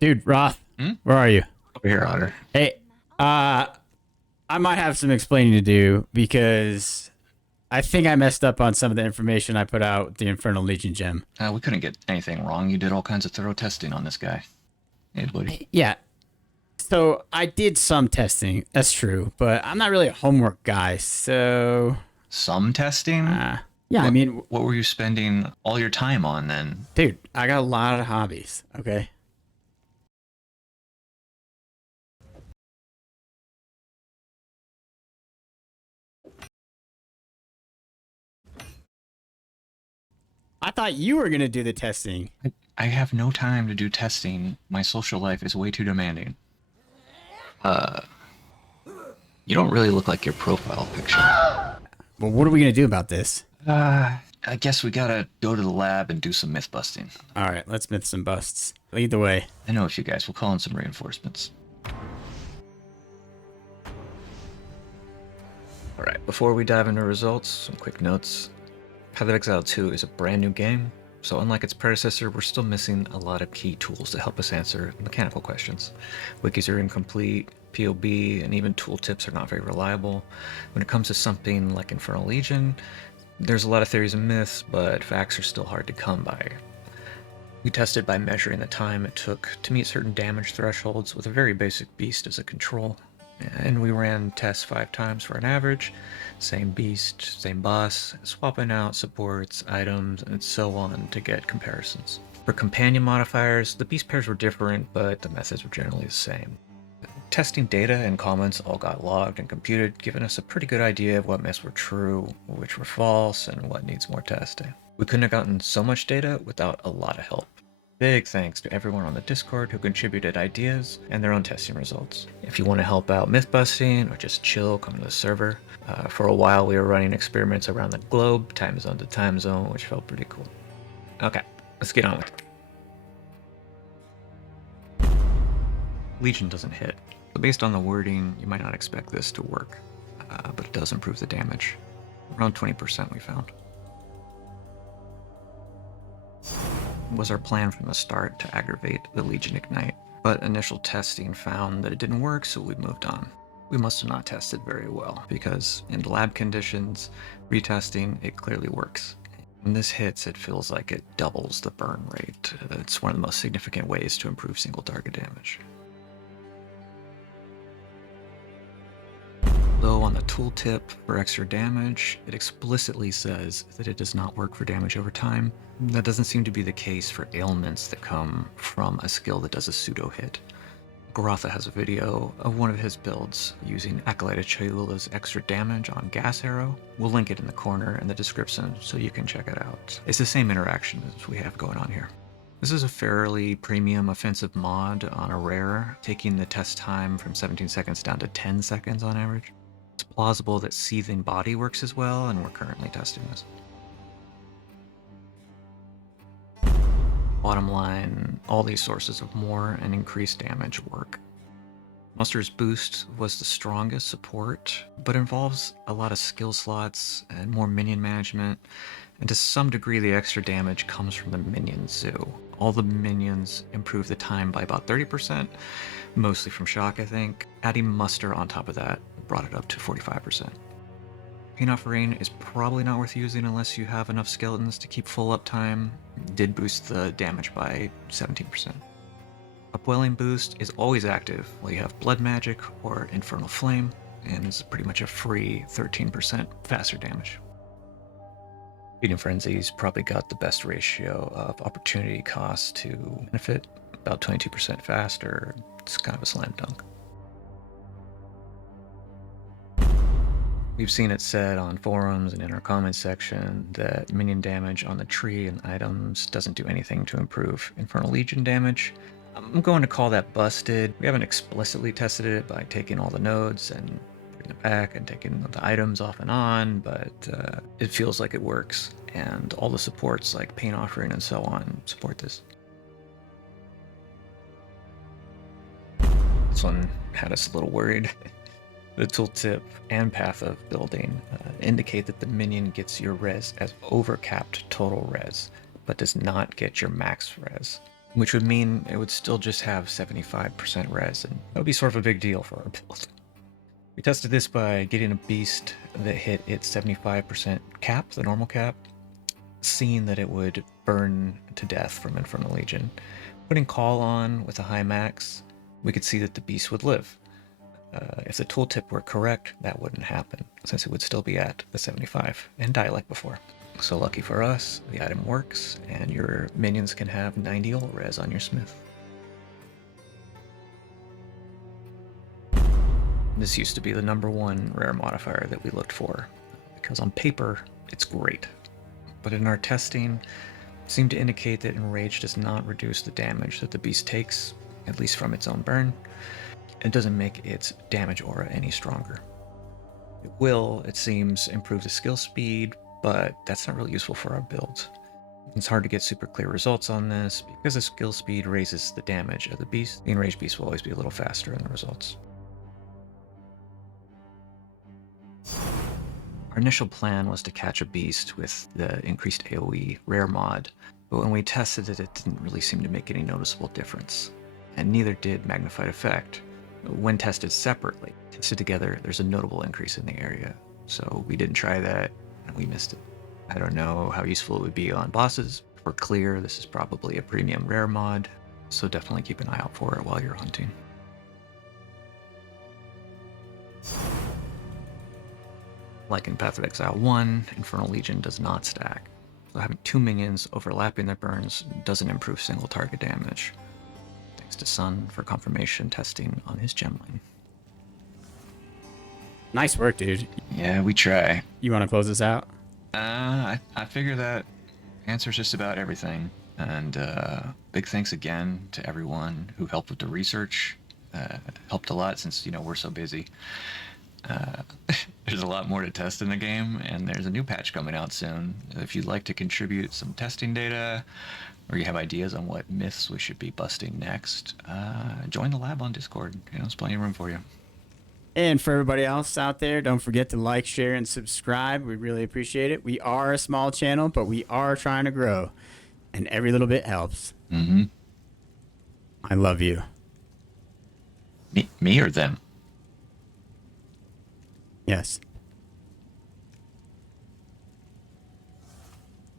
Dude, Roth, Hmm? where are you? Over here, Otter. Hey, I might have some explaining to do because I think I messed up on some of the information I put out with the Infernal Legion gem. We couldn't get anything wrong. You did all kinds of thorough testing on this guy. Hey, buddy. Yeah, so I did some testing, that's true, but I'm not really a homework guy, so... Some testing? Yeah, I mean, What were you spending all your time on then? dude, I got a lot of hobbies, okay? I thought you were going to do the testing. I have no time to do testing. My social life is way too demanding. You don't really look like your profile picture. Well, what are we going to do about this? I guess we gotta go to the lab and do some myth busting. All right, let's myth some busts. Lead the way. I know a few guys. We'll call in some reinforcements. Alright, before we dive into results, some quick notes. Path of Exile 2 is a brand new game, so unlike its predecessor, we're still missing a lot of key tools to help us answer mechanical questions. Wikis are incomplete, POB, and even tooltips are not very reliable. When it comes to something like Infernal Legion, there's a lot of theories and myths, but facts are still hard to come by. We tested by measuring the time it took to meet certain damage thresholds with a very basic beast as a control. And we ran tests 5 times for an average, same beast, same boss, swapping out supports, items, and so on to get comparisons. For companion modifiers, the beast pairs were different, but the methods were generally the same. Testing data and comments all got logged and computed, giving us a pretty good idea of what myths were true, which were false, and what needs more testing. We couldn't have gotten so much data without a lot of help. Big thanks to everyone on the Discord who contributed ideas and their own testing results. If you want to help out Mythbusting or just chill, come to the server. For a while we were running experiments around the globe, time zone to time zone, which felt pretty cool. Okay, let's get on with it. Legion doesn't hit. So based on the wording, you might not expect this to work, but it does improve the damage. Around 20% we found. It was our plan from the start to aggravate the Legion Ignite, but initial testing found that it didn't work, so we moved on. We must have not tested very well, because in lab conditions, retesting, it clearly works. When this hits, it feels like it doubles the burn rate. It's one of the most significant ways to improve single target damage. Though on the tooltip for extra damage, it explicitly says that it does not work for damage over time. That doesn't seem to be the case for ailments that come from a skill that does a pseudo hit. Garatha has a video of one of his builds using Aggravated Cholula's extra damage on Gas Arrow. We'll link it in the corner in the description so you can check it out. It's the same interaction as we have going on here. This is a fairly premium offensive mod on a rare, taking the test time from 17 seconds down to 10 seconds on average. It's plausible that Seething Body works as well, and we're currently testing this. Bottom line, all these sources of more and increased damage work. Monster's Boost was the strongest support, but involves a lot of skill slots and more minion management, and to some degree the extra damage comes from the minion zoo. All the minions improve the time by about 30%, mostly from shock I think. Adding muster on top of that brought it up to 45%. Pain Offering is probably not worth using unless you have enough skeletons to keep full uptime. It did boost the damage by 17%. Upwelling Boost is always active while you have Blood Magic or Infernal Flame, and is pretty much a free 13% faster damage. Feeding Frenzy's probably got the best ratio of opportunity cost to benefit, about 22% faster. It's kind of a slam dunk. We've seen it said on forums and in our comments section that minion damage on the tree and items doesn't do anything to improve Infernal Legion damage. I'm going to call that busted. We haven't explicitly tested it by taking all the nodes and putting it back and taking the items off and on, but it feels like it works, and all the supports like Pain Offering and so on support this. This one had us a little worried. The tooltip and path of building indicate that the minion gets your res as overcapped total res, but does not get your max res. which would mean it would still just have 75% res, and that would be sort of a big deal for our build. We tested this by getting a beast that hit its 75% cap, the normal cap, seeing that it would burn to death from Infernal Legion. Putting Call on with a high max, we could see that the beast would live. If the tooltip were correct, that wouldn't happen, since it would still be at the 75 and die like before. So lucky for us, the item works, and your minions can have 90 ult res on your smith. This used to be the #1 rare modifier that we looked for, because on paper, it's great. But in our testing, it seemed to indicate that Enraged does not reduce the damage that the beast takes, at least from its own burn. It doesn't make its damage aura any stronger. It will, it seems, improve the skill speed, but that's not really useful for our build. It's hard to get super clear results on this, because the skill speed raises the damage of the beast. The Enraged beast will always be a little faster in the results. Our initial plan was to catch a beast with the increased AoE rare mod, but when we tested it, it didn't really seem to make any noticeable difference. And neither did Magnified Effect. When tested separately, tested together, there's a notable increase in the area. So we didn't try that, and we missed it. I don't know how useful it would be on bosses. If we're clear, this is probably a premium rare mod, so definitely keep an eye out for it while you're hunting. Like in Path of Exile 1, Infernal Legion does not stack. So having 2 minions overlapping their burns doesn't improve single target damage. Thanks to Sun for confirmation testing on his gemline. Nice work, dude. Yeah, we try. You want to close this out? I figure that answers just about everything. And big thanks again to everyone who helped with the research. Helped a lot since, we're so busy. There's a lot more to test in the game, and there's a new patch coming out soon. If you'd like to contribute some testing data, or you have ideas on what myths we should be busting next, join the lab on Discord. There's plenty of room for you. And for everybody else out there, don't forget to like, share, and subscribe. We really appreciate it. We are a small channel, but we are trying to grow, and every little bit helps. Mm-hmm. I love you. Me or them? Yes.